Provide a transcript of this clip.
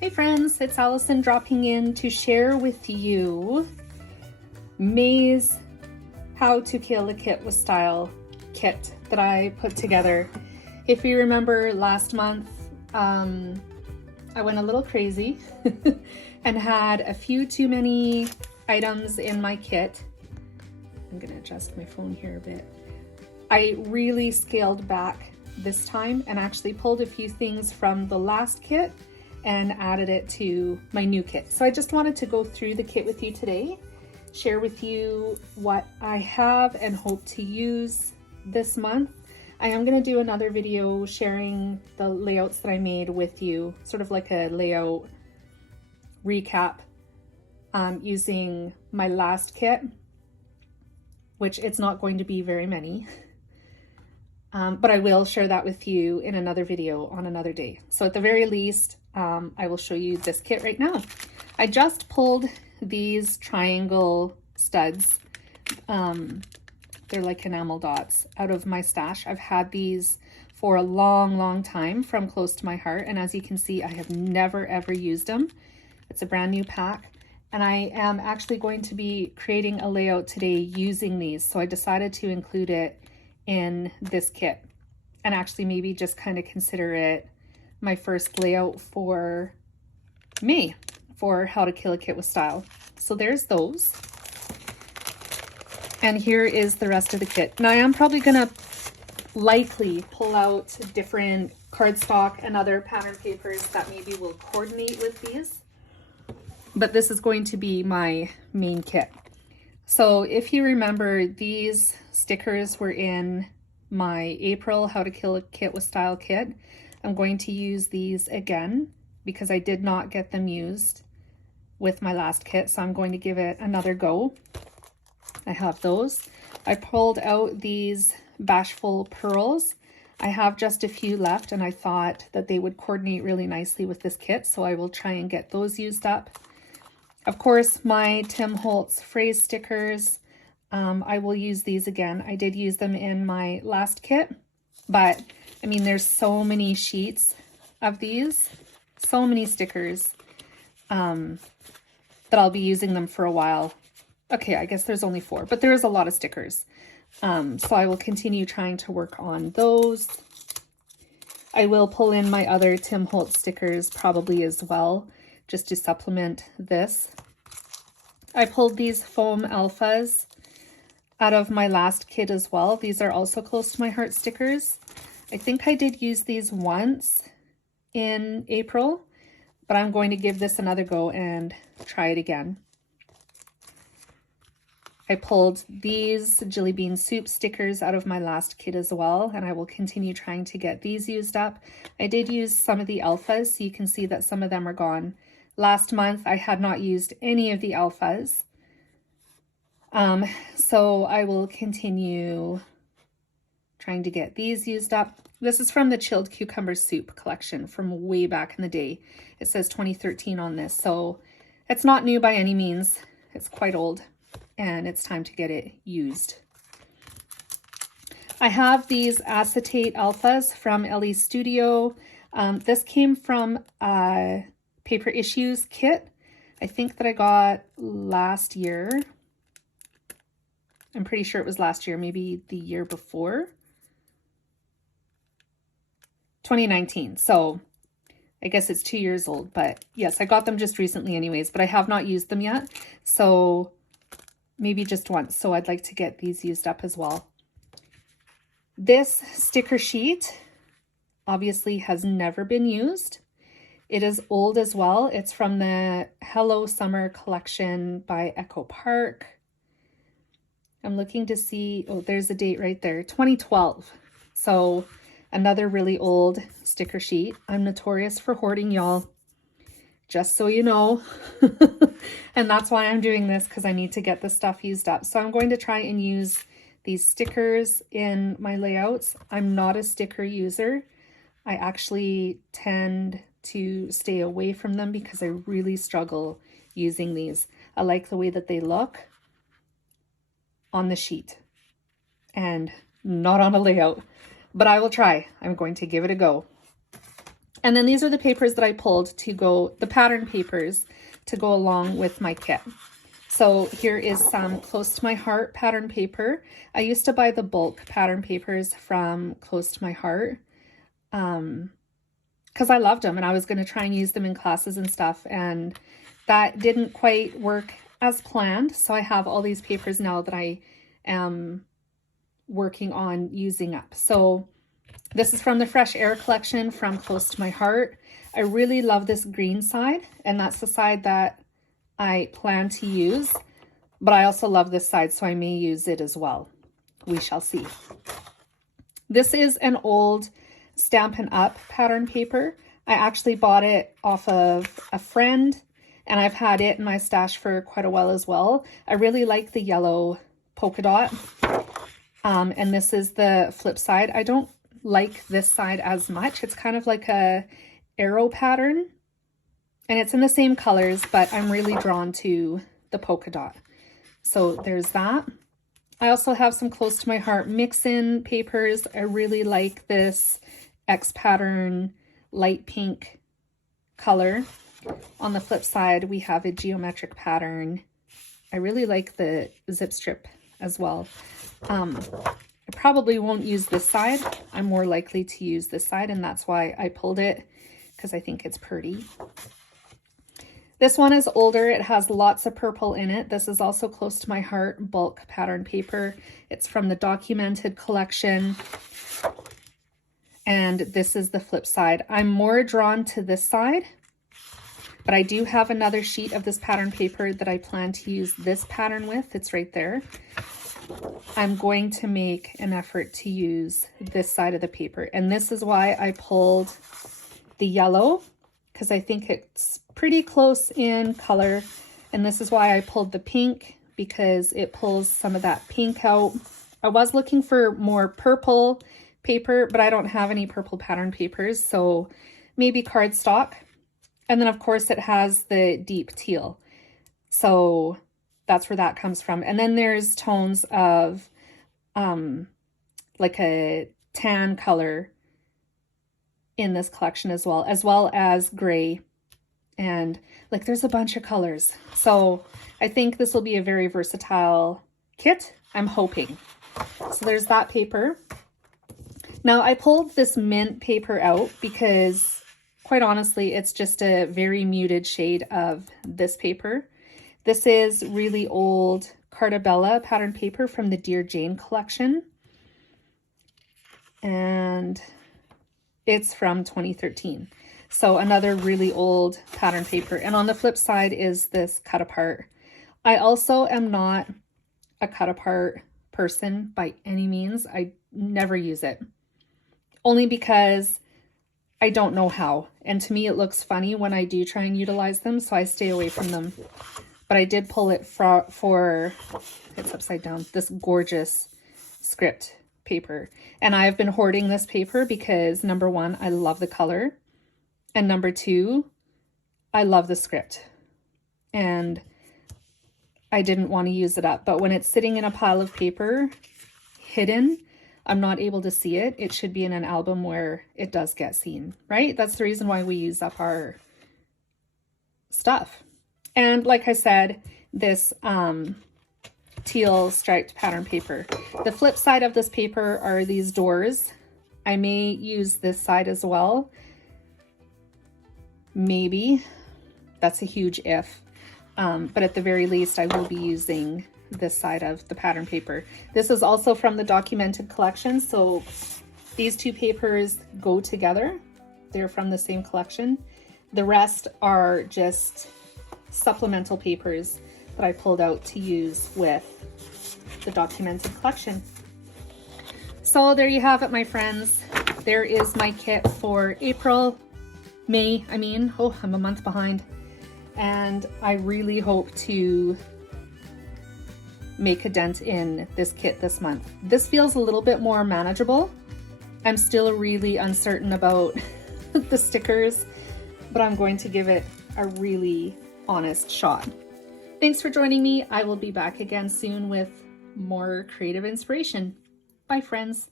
Hey friends, it's Allison dropping in to share with you May's How to Kill a Kit with Style kit that I put together. If you remember last month, I went a little crazy and had a few too many items in my kit. I'm gonna adjust my phone here a bit. I really scaled back this time and actually pulled a few things from the last kit and added it to my new kit. So I just wanted to go through the kit with you today, share with you what I have and hope to use this month. I am going to do another video sharing the layouts that I made with you, sort of like a layout recap using my last kit, which it's not going to be very many. But I will share that with you in another video on another day. So at the very least, I will show you this kit right now. I just pulled these triangle studs. They're like enamel dots out of my stash. I've had these for a long time from close to my heart. And as you can see, I have never ever used them. It's a brand new pack. And I am actually going to be creating a layout today using these. So I decided to include it in this kit and actually maybe just kind of consider it my first layout for May for How to Kill a Kit with Style. So there's those. And here is the rest of the kit. Now I am probably gonna likely pull out different cardstock and other pattern papers that maybe will coordinate with these, but this is going to be my main kit. So if you remember, these stickers were in my April How to Kill a Kit with Style kit. I'm going to use these again because I did not get them used with my last kit, so I'm going to give it another go. I have those. I pulled out these Bashful Pearls. I have just a few left and I thought that they would coordinate really nicely with this kit, so I will try and get those used up. Of course, my Tim Holtz phrase stickers, I will use these again. I did use them in my last kit, but I mean, there's so many sheets of these, so many stickers, that I'll be using them for a while. Okay, I guess there's only 4, but there is a lot of stickers. So I will continue trying to work on those. I will pull in my other Tim Holtz stickers probably as well, just to supplement this. I pulled these foam alphas out of my last kit as well. These are also close to my heart stickers. I think I did use these once in April, but I'm going to give this another go and try it again. I pulled these Jelly Bean Soup stickers out of my last kit as well, and I will continue trying to get these used up. I did use some of the alphas, so you can see that some of them are gone. Last month, I had not used any of the alphas. So I will continue trying to get these used up. This is from the Chilled Cucumber Soup collection from way back in the day. It says 2013 on this, so it's not new by any means. It's quite old, and it's time to get it used. I have these acetate alphas from Ellie Studio. This came from a Paper Issues kit, I think that I got last year. I'm pretty sure it was last year, maybe the year before. 2019, so I guess it's 2 years old, but yes, I got them just recently anyways, but I have not used them yet, so maybe just once, so I'd like to get these used up as well. This sticker sheet obviously has never been used. It is old as well. It's from the Hello Summer collection by Echo Park. I'm looking to see, oh, there's a date right there, 2012. So another really old sticker sheet. I'm notorious for hoarding, y'all, just so you know. And that's why I'm doing this, because I need to get this stuff used up. So I'm going to try and use these stickers in my layouts. I'm not a sticker user. I actually tend to stay away from them because I really struggle using these. I like the way that they look on the sheet and not on a layout, but I will try. I'm going to give it a go. And then these are the papers that I pulled to go, the pattern papers to go along with my kit. So here is some Close to My Heart pattern paper. I used to buy the bulk pattern papers from Close to My Heart because I loved them and I was going to try and use them in classes and stuff, and that didn't quite work as planned. So I have all these papers now that I am working on using up. So this is from the Fresh Air collection from Close to My Heart. I really love this green side, and that's the side that I plan to use, but I also love this side, so I may use it as well. We shall see. This is an old Stampin' Up pattern paper. I actually bought it off of a friend, and I've had it in my stash for quite a while as well. I really like the yellow polka dot, and this is the flip side. I don't like this side as much. It's kind of like a arrow pattern, and it's in the same colors, but I'm really drawn to the polka dot. So there's that. I also have some Close to My Heart mix-in papers. I really like this X pattern light pink color. On the flip side, we have a geometric pattern. I really like the zip strip as well. I probably won't use this side. I'm more likely to use this side, and that's why I pulled it, because I think it's pretty. This one is older. It has lots of purple in it. This is also Close to My Heart bulk pattern paper. It's from the Documented collection. And this is the flip side. I'm more drawn to this side, but I do have another sheet of this pattern paper that I plan to use this pattern with. It's right there. I'm going to make an effort to use this side of the paper. And this is why I pulled the yellow, because I think it's pretty close in color. And this is why I pulled the pink, because it pulls some of that pink out. I was looking for more purple paper, but I don't have any purple pattern papers, so maybe cardstock. And then of course it has the deep teal. So that's where that comes from. And then there's tones of like a tan color in this collection as well as gray. And like there's a bunch of colors. So I think this will be a very versatile kit, I'm hoping. So there's that paper. Now I pulled this mint paper out because quite honestly, it's just a very muted shade of this paper. This is really old Cartabella pattern paper from the Dear Jane collection. And it's from 2013. So another really old pattern paper. And on the flip side is this cut apart. I also am not a cut apart person by any means. I never use it. Only because I don't know how. And to me, it looks funny when I do try and utilize them, so I stay away from them. But I did pull it for it's upside down, this gorgeous script paper. And I've been hoarding this paper because number one, I love the color. And number two, I love the script. And I didn't want to use it up. But when it's sitting in a pile of paper, hidden, I'm not able to see it. It should be in an album where it does get seen, right? That's the reason why we use up our stuff. And like I said, this teal striped pattern paper. The flip side of this paper are these doors. I may use this side as well. Maybe. That's a huge if. But at the very least, I will be using this side of the pattern paper. This is also from the Documented collection, so these two papers go together. They're from the same collection. The rest are just supplemental papers that I pulled out to use with the Documented collection. So there you have it, my friends. There is my kit for May, I mean. Oh, I'm a month behind. And I really hope to make a dent in this kit this month. This feels a little bit more manageable. I'm still really uncertain about the stickers, but I'm going to give it a really honest shot. Thanks for joining me. I will be back again soon with more creative inspiration. Bye, friends.